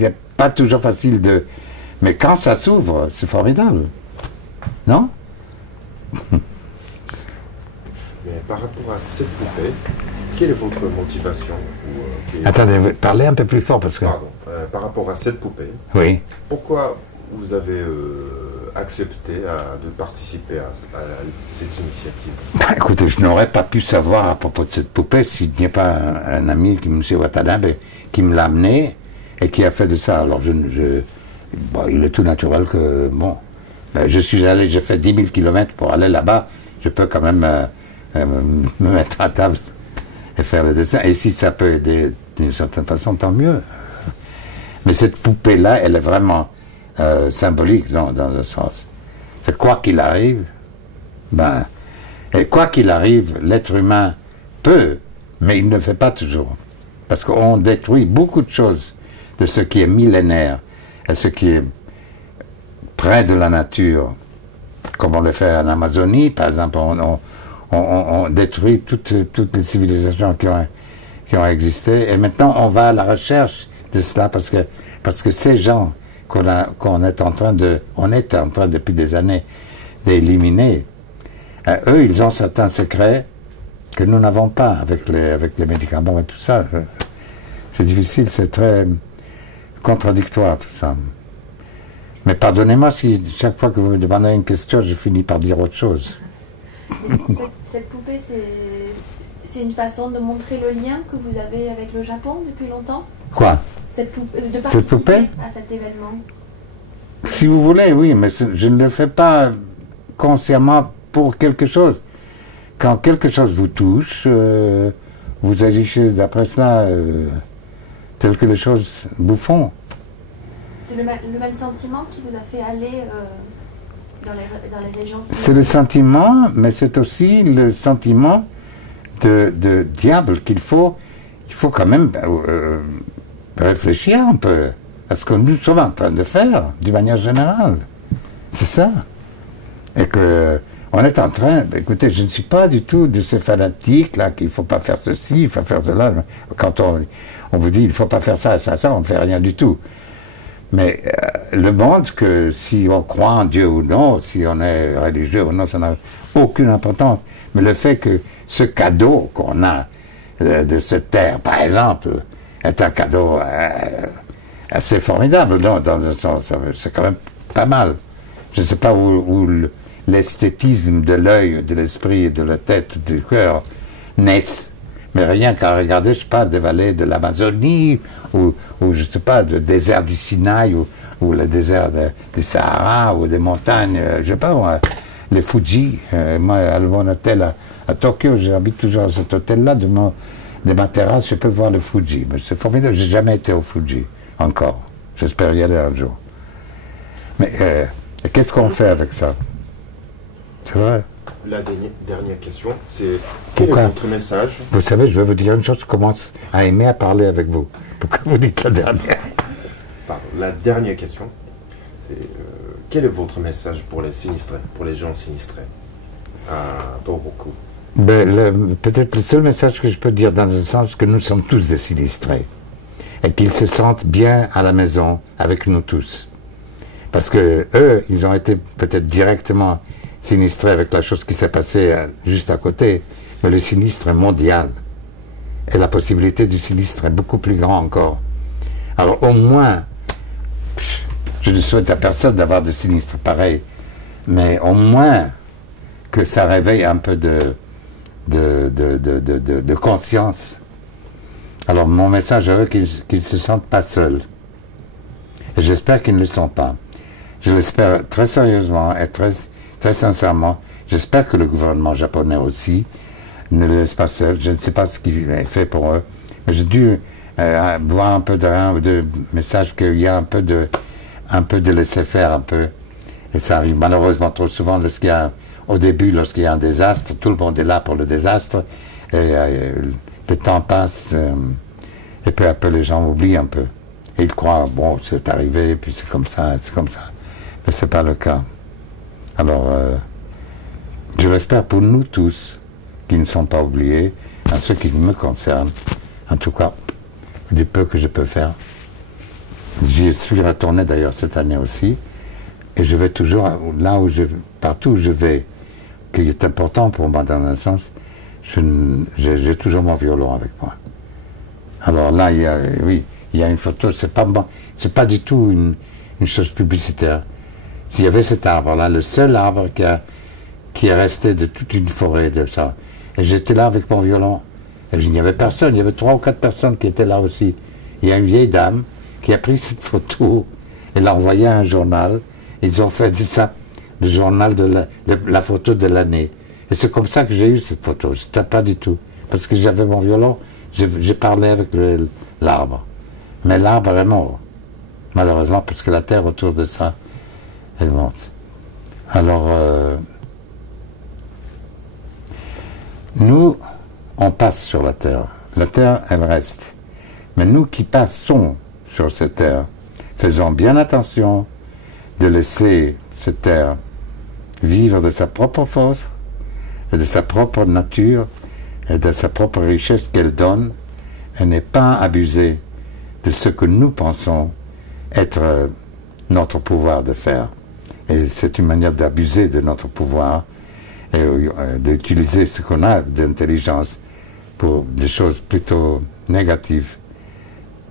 il n'est pas toujours facile de... Mais quand ça s'ouvre, c'est formidable. Non? Mais par rapport à cette poupée, quelle est votre motivation Attendez, parlez un peu plus fort parce que... Pardon. Par rapport à cette poupée, oui. Pourquoi vous avez accepté de participer à cette initiative? Écoutez, je n'aurais pas pu savoir à propos de cette poupée s'il n'y a pas un ami, M. Watanabe, qui me l'a amené et qui a fait de ça. Alors, bon, il est tout naturel que, bon, je suis allé, j'ai fait 10 000 kilomètres pour aller là-bas, je peux quand même me mettre à table et faire le dessin. Et si ça peut aider d'une certaine façon, tant mieux. Mais cette poupée-là, elle est vraiment symbolique dans un sens. C'est quoi qu'il arrive, et quoi qu'il arrive, l'être humain peut, mais il ne le fait pas toujours. Parce qu'on détruit beaucoup de choses de ce qui est millénaire et ce qui est près de la nature, comme on le fait en Amazonie, par exemple. On détruit toutes les civilisations qui ont existé, et maintenant on va à la recherche de cela parce que ces gens on est en train depuis des années d'éliminer, eux ils ont certains secrets que nous n'avons pas avec les médicaments et tout ça. C'est difficile, c'est très contradictoire tout ça. Mais pardonnez-moi si chaque fois que vous me demandez une question, je finis par dire autre chose. Cette poupée, c'est une façon de montrer le lien que vous avez avec le Japon depuis longtemps? Quoi? De participer à cet événement? Si vous voulez, oui, mais je ne le fais pas consciemment pour quelque chose. Quand quelque chose vous touche, vous agissez d'après cela tel que les choses vous font. C'est le même sentiment qui vous a fait aller dans les régions... C'est le sentiment, mais c'est aussi le sentiment de diable qu'il faut quand même réfléchir un peu à ce que nous sommes en train de faire, d'une manière générale. C'est ça. Et que on est en train... Écoutez, je ne suis pas du tout de ces fanatiques là qu'il ne faut pas faire ceci, il faut faire cela. Quand on vous dit il ne faut pas faire ça, on ne fait rien du tout. Mais le monde, que si on croit en Dieu ou non, si on est religieux ou non, ça n'a aucune importance. Mais le fait que ce cadeau qu'on a de cette terre, par exemple, est un cadeau assez formidable, non, dans un sens, c'est quand même pas mal. Je ne sais pas où l'esthétisme de l'œil, de l'esprit, de la tête, du cœur naissent. Mais rien qu'à regarder, je sais pas, des vallées de l'Amazonie, ou je sais pas, le désert du Sinaï, ou le désert des Sahara, ou des montagnes, je sais pas, moi, les Fuji. Moi, à mon hôtel à Tokyo, j'habite toujours à cet hôtel-là, de ma terrasse, je peux voir le Fuji. Mais c'est formidable, j'ai jamais été au Fuji, encore. J'espère y aller un jour. Mais qu'est-ce qu'on fait avec ça? C'est vrai. La dernière question, c'est quel est votre message? Vous savez, je vais vous dire une chose, je commence à aimer à parler avec vous. Pourquoi vous dites la dernière? Pardon, la dernière question, c'est quel est votre message pour les sinistrés, pour les gens sinistrés à Tohoku? Peut-être le seul message que je peux dire dans un sens, que nous sommes tous des sinistrés. Et qu'ils se sentent bien à la maison avec nous tous. Parce que eux, ils ont été peut-être directement sinistré avec la chose qui s'est passée juste à côté, mais le sinistre est mondial. Et la possibilité du sinistre est beaucoup plus grande encore. Alors au moins, je ne souhaite à personne d'avoir des sinistres pareils, mais au moins que ça réveille un peu de conscience. Alors mon message à eux, qu'ils ne se sentent pas seuls. Et j'espère qu'ils ne le sont pas. Je l'espère très sérieusement et très sincèrement, j'espère que le gouvernement japonais aussi ne les laisse pas seuls. Je ne sais pas ce qu'il est fait pour eux, mais j'ai dû voir un peu d'un ou deux messages qu'il y a un peu de laisser faire un peu. Et ça arrive malheureusement trop souvent au début, lorsqu'il y a un désastre, tout le monde est là pour le désastre, et le temps passe, et peu à peu les gens oublient un peu. Et ils croient, bon, c'est arrivé, puis c'est comme ça. Mais c'est pas le cas. Alors, je l'espère pour nous tous, qui ne sont pas oubliés, en ce qui me concerne, en tout cas, du peu que je peux faire. J'y suis retourné d'ailleurs cette année aussi. Et je vais toujours, là où partout où je vais, qui est important pour moi dans un sens, j'ai toujours mon violon avec moi. Alors là, il y a une photo, c'est pas du tout une chose publicitaire. Il y avait cet arbre-là, le seul arbre qui est resté de toute une forêt de ça. Et j'étais là avec mon violon. Et il n'y avait personne, il y avait 3 ou 4 personnes qui étaient là aussi. Il y a une vieille dame qui a pris cette photo et l'a envoyée à un journal. Ils ont fait ça, le journal de la photo de l'année. Et c'est comme ça que j'ai eu cette photo. C'était pas du tout. Parce que j'avais mon violon, j'ai parlé avec l'arbre. Mais l'arbre est mort. Malheureusement, parce que la terre autour de ça, elle monte. Alors, nous, on passe sur la terre. La terre, elle reste. Mais nous qui passons sur cette terre, faisons bien attention de laisser cette terre vivre de sa propre force, et de sa propre nature, et de sa propre richesse qu'elle donne, et n'est pas abuser de ce que nous pensons être notre pouvoir de faire. Et c'est une manière d'abuser de notre pouvoir et d'utiliser ce qu'on a d'intelligence pour des choses plutôt négatives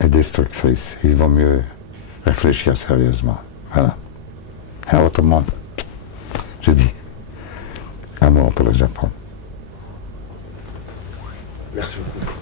et destructrices. Il vaut mieux réfléchir sérieusement. Voilà. Et autrement, je dis amour pour le Japon. Merci beaucoup.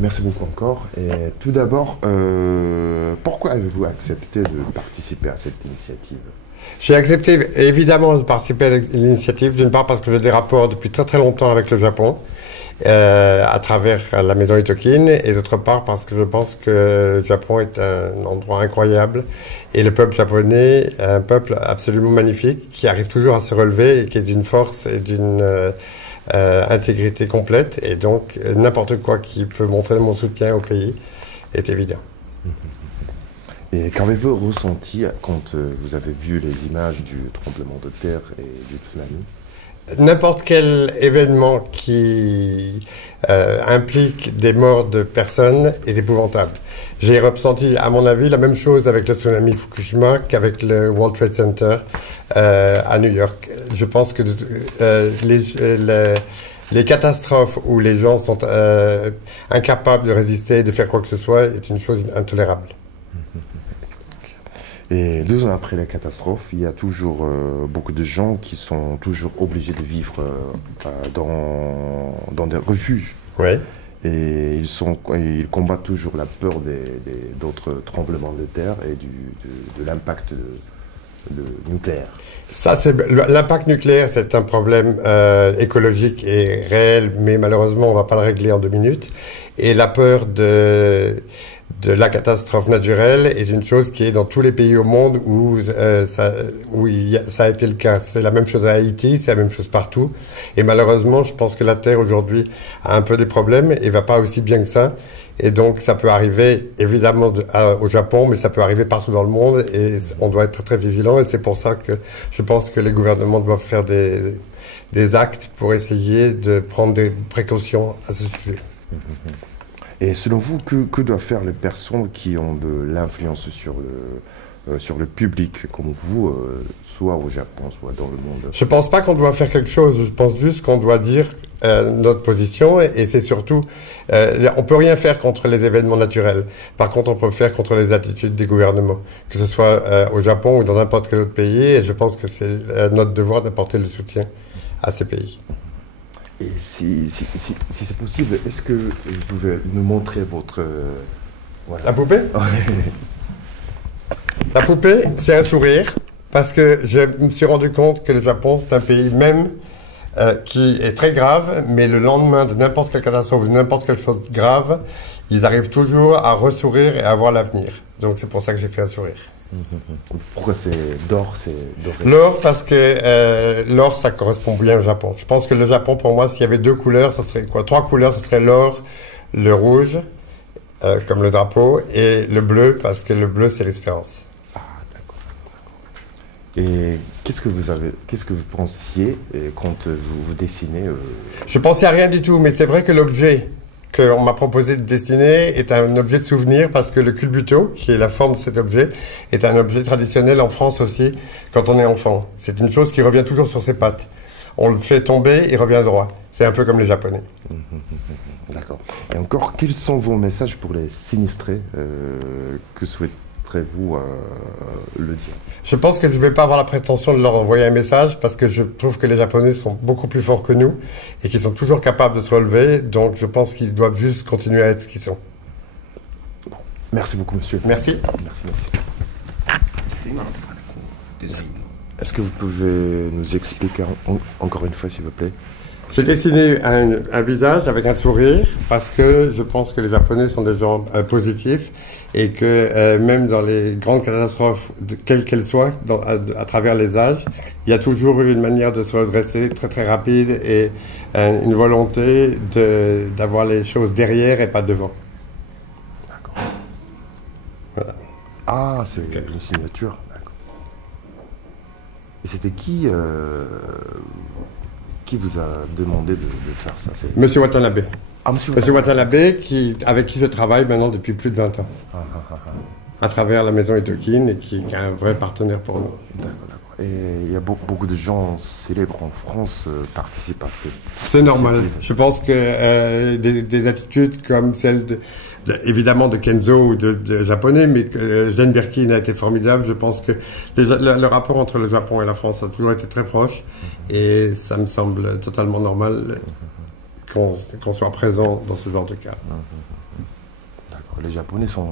Merci beaucoup encore. Et tout d'abord, pourquoi avez-vous accepté de participer à cette initiative? J'ai accepté évidemment de participer à l'initiative, d'une part parce que j'ai des rapports depuis très très longtemps avec le Japon, à travers la maison Itokin, et d'autre part parce que je pense que le Japon est un endroit incroyable, et le peuple japonais est un peuple absolument magnifique, qui arrive toujours à se relever, et qui est d'une force et d'une intégrité complète, et donc n'importe quoi qui peut montrer mon soutien au pays est évident. Et qu'avez-vous ressenti quand vous avez vu les images du tremblement de terre et du tsunami? N'importe quel événement qui implique des morts de personnes est épouvantable. J'ai ressenti, à mon avis, la même chose avec le tsunami Fukushima qu'avec le World Trade Center à New York. Je pense que les catastrophes où les gens sont incapables de résister, de faire quoi que ce soit, est une chose intolérable. Et 2 ans après la catastrophe, il y a toujours beaucoup de gens qui sont toujours obligés de vivre dans des refuges. Oui. Et ils combattent toujours la peur d'autres tremblements de terre et de l'impact nucléaire. Ça, l'impact nucléaire, c'est un problème écologique et réel, mais malheureusement, on ne va pas le régler en 2 minutes. Et la peur de la catastrophe naturelle est une chose qui est dans tous les pays au monde où ça a été le cas. C'est la même chose à Haïti, c'est la même chose partout. Et malheureusement, je pense que la Terre aujourd'hui a un peu des problèmes et va pas aussi bien que ça. Et donc, ça peut arriver, évidemment, au Japon, mais ça peut arriver partout dans le monde. Et on doit être très, très vigilant. Et c'est pour ça que je pense que les gouvernements doivent faire des actes pour essayer de prendre des précautions à ce sujet. Et selon vous, que doivent faire les personnes qui ont de l'influence sur le public, comme vous, soit au Japon, soit dans le monde? Je pense pas qu'on doit faire quelque chose. Je pense juste qu'on doit dire notre position. Et c'est surtout, on peut rien faire contre les événements naturels. Par contre, on peut faire contre les attitudes des gouvernements, que ce soit au Japon ou dans n'importe quel autre pays. Et je pense que c'est notre devoir d'apporter le soutien à ces pays. Et si c'est possible, est-ce que vous pouvez nous montrer votre... voilà. La poupée? La poupée, c'est un sourire, parce que je me suis rendu compte que le Japon, c'est un pays même qui est très grave, mais le lendemain de n'importe quelle catastrophe ou de n'importe quelle chose grave, ils arrivent toujours à ressourire et à voir l'avenir. Donc c'est pour ça que j'ai fait un sourire. Pourquoi c'est d'or, c'est doré? L'or, parce que l'or, ça correspond bien au Japon. Je pense que le Japon, pour moi, s'il y avait 2 couleurs, ce serait quoi? 3 couleurs, ce serait l'or, le rouge, comme le drapeau, et le bleu, parce que le bleu, c'est l'espérance. Ah, d'accord. Et qu'est-ce que vous pensiez quand vous dessinez Je pensais à rien du tout, mais c'est vrai que l'objet qu'on m'a proposé de dessiner est un objet de souvenir parce que le culbuto, qui est la forme de cet objet, est un objet traditionnel en France aussi quand on est enfant. C'est une chose qui revient toujours sur ses pattes. On le fait tomber, il revient droit. C'est un peu comme les Japonais. D'accord. Et encore, quels sont vos messages pour les sinistrés? Que souhaiterez-vous le dire? Je pense que je ne vais pas avoir la prétention de leur envoyer un message parce que je trouve que les Japonais sont beaucoup plus forts que nous et qu'ils sont toujours capables de se relever. Donc je pense qu'ils doivent juste continuer à être ce qu'ils sont. Bon. Merci beaucoup, monsieur. Merci. Merci. Est-ce que vous pouvez nous expliquer encore une fois, s'il vous plaît? J'ai dessiné un visage avec un sourire parce que je pense que les Japonais sont des gens positifs et que même dans les grandes catastrophes, quelles qu'elles soient, à travers les âges, il y a toujours eu une manière de se redresser très très rapide et une volonté d'avoir les choses derrière et pas devant. D'accord. Voilà. Ah, c'est une signature. D'accord. Et c'était qui vous a demandé de faire ça? Monsieur Watanabe. Ah, Monsieur Watanabe, avec qui je travaille maintenant depuis plus de 20 ans. À travers la maison Itokin et qui est un vrai partenaire pour nous. D'accord. Et il y a beaucoup de gens célèbres en France participent à ces... C'est normal. Je pense que des attitudes comme celle évidemment de Kenzo ou de japonais, mais Jane Birkin a été formidable. Je pense que le rapport entre le Japon et la France a toujours été très proche et ça me semble totalement normal qu'on soit présent dans ce genre de cas. D'accord. Les Japonais sont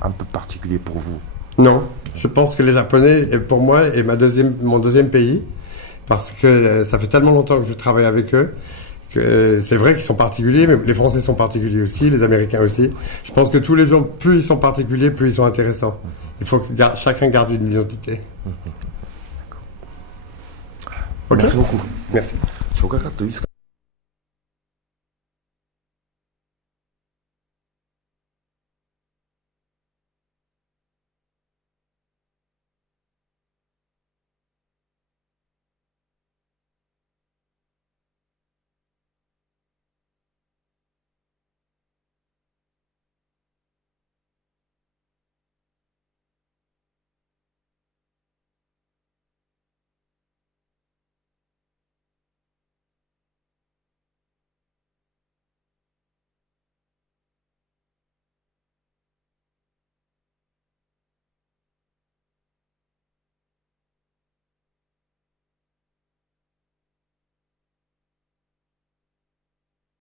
un peu particuliers pour vous? Non, je pense que les Japonais, pour moi, est mon deuxième pays, parce que ça fait tellement longtemps que je travaille avec eux, que c'est vrai qu'ils sont particuliers, mais les Français sont particuliers aussi, les Américains aussi. Je pense que tous les gens, plus ils sont particuliers, plus ils sont intéressants. Il faut que chacun garde une identité. Okay. Merci beaucoup. Merci.